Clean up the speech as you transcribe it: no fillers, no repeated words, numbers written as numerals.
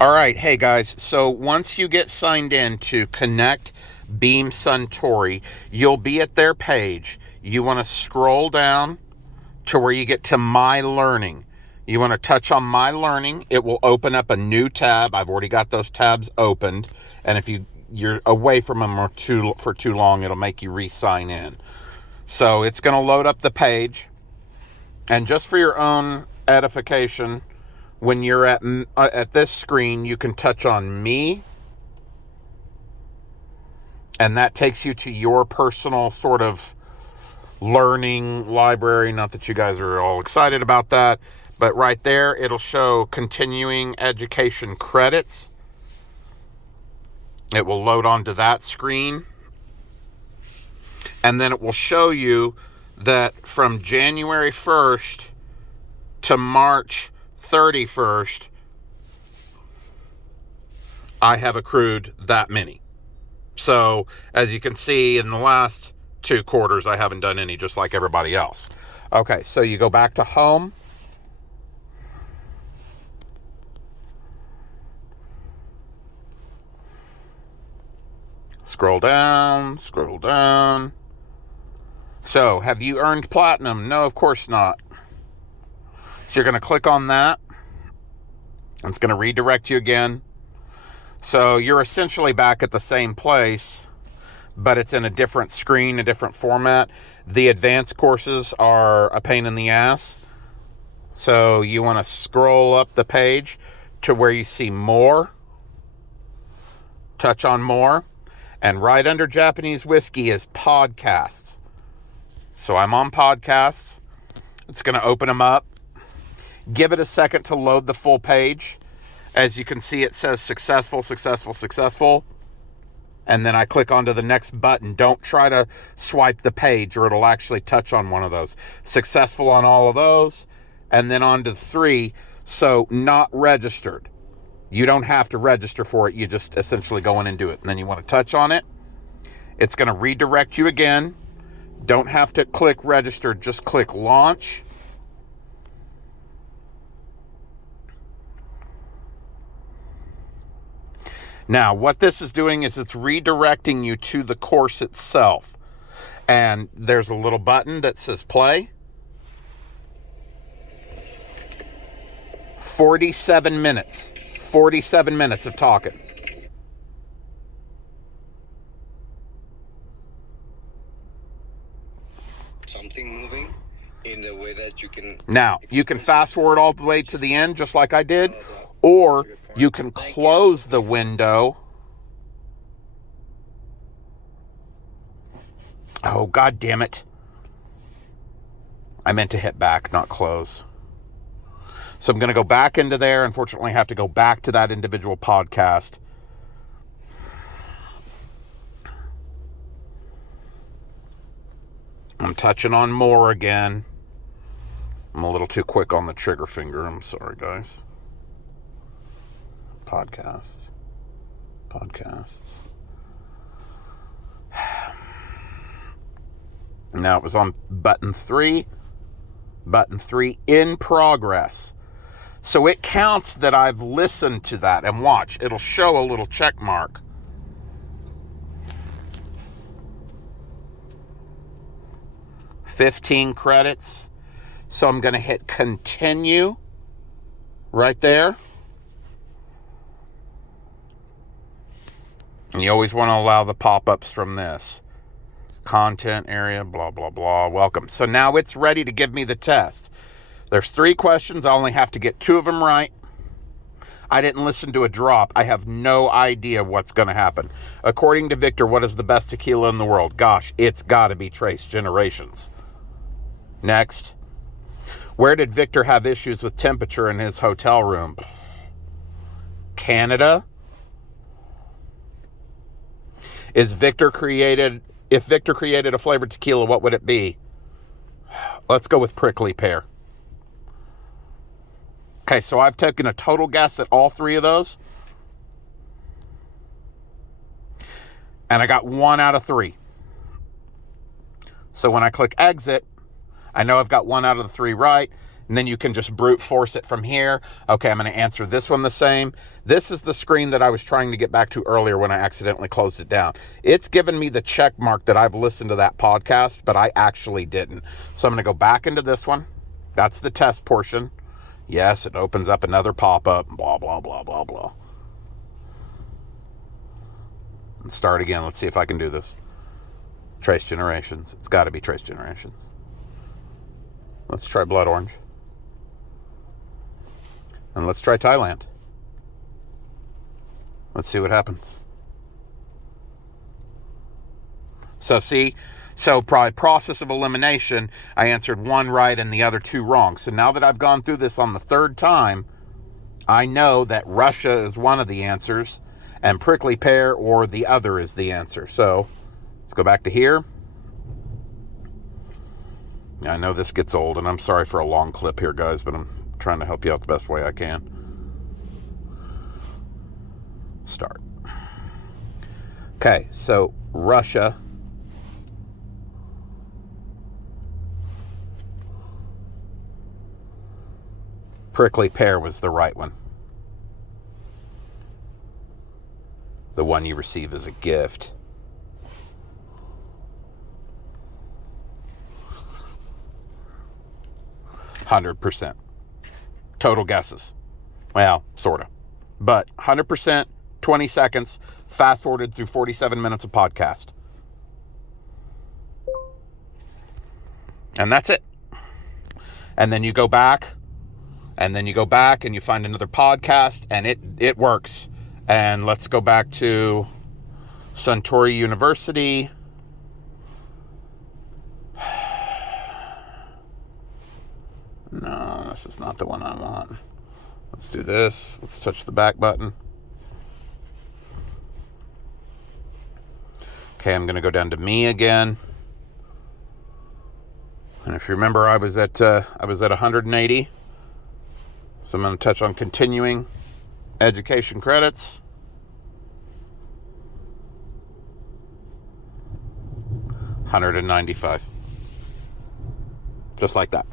All right, hey guys, so once you get signed in to Connect Beam Suntory, you'll be at their page. You want to scroll down to where you get to My Learning. You want to touch on My Learning. It will open up a new tab. I've already got those tabs opened, and if you're away from them for too long, it'll make you re-sign in. So it's going to load up the page, and just for your own edification, when you're at this screen, you can touch on Me, and that takes you to your personal sort of learning library. Not that you guys are all excited about that, but right there, it'll show continuing education credits. It will load onto that screen, and then it will show you that from January 1st to March 31st, I have accrued that many. So as you can see, in the last 2 quarters, I haven't done any, just like everybody else. Okay, so you go back to home. Scroll down, scroll down. So, have you earned platinum? No, of course not. So you're going to click on that. It's going to redirect you again. So you're essentially back at the same place, but it's in a different screen, a different format. The advanced courses are a pain in the ass. So you want to scroll up the page to where you see More. Touch on More. And right under Japanese whiskey is podcasts. So I'm on podcasts. It's going to open them up. Give it a second to load the full page. As you can see, it says successful, successful, successful. And then I click onto the next button. Don't try to swipe the page or it'll actually touch on one of those. Successful on all of those. And then on to 3. So not registered. You don't have to register for it. You just essentially go in and do it. And then you want to touch on it. It's going to redirect you again. Don't have to click register. Just click launch. Now, what this is doing is it's redirecting you to the course itself. And there's a little button that says play. 47 minutes. 47 minutes of talking. Something moving in the way that you can... Now, you can fast forward all the way to the end, just like I did, or you can close the window. Oh, God damn it. I meant to hit back, not close. So I'm going to go back into there. Unfortunately, I have to go back to that individual podcast. I'm touching on More again. I'm a little too quick on the trigger finger. I'm sorry, guys. Podcasts. Now it was on button 3. Button 3 in progress. So it counts that I've listened to that. And watch, it'll show a little check mark. $15 credits. So I'm going to hit continue right there. And you always want to allow the pop-ups from this. Content area, blah, blah, blah. Welcome. So now it's ready to give me the test. There's 3 questions. I only have to get 2 of them right. I didn't listen to a drop. I have no idea what's going to happen. According to Victor, what is the best tequila in the world? Gosh, it's got to be Trace Generations. Next. Where did Victor have issues with temperature in his hotel room? Canada. If Victor created a flavored tequila, what would it be? Let's go with prickly pear. Okay, so I've taken a total guess at all 3 of those. And I got 1 out of 3. So when I click exit, I know I've got 1 out of the 3 right. And then you can just brute force it from here. Okay, I'm going to answer this one the same. This is the screen that I was trying to get back to earlier when I accidentally closed it down. It's given me the check mark that I've listened to that podcast, but I actually didn't. So I'm going to go back into this one. That's the test portion. Yes, it opens up another pop-up, blah, blah, blah, blah, blah. And start again. Let's see if I can do this. Trace Generations. It's got to be Trace Generations. Let's try Blood Orange. And let's try Thailand. Let's see what happens. So see, probably process of elimination, I answered one right and the other two wrong. So now that I've gone through this on the third time, I know that Russia is one of the answers and prickly pear or the other is the answer. So let's go back to here. I know this gets old, and I'm sorry for a long clip here, guys, but I'm trying to help you out the best way I can. Start. Okay, so Russia. Prickly pear was the right one. The one you receive as a gift. %. Total guesses. Well, sort of. But 100%, 20 seconds, fast forwarded through 47 minutes of podcast. And that's it. And then you go back, and you find another podcast, and it works. And let's go back to Suntory University. No, this is not the one I want. Let's do this. Let's touch the back button. Okay, I'm going to go down to me again. And if you remember, I was at 180. So I'm going to touch on continuing education credits. 195. Just like that.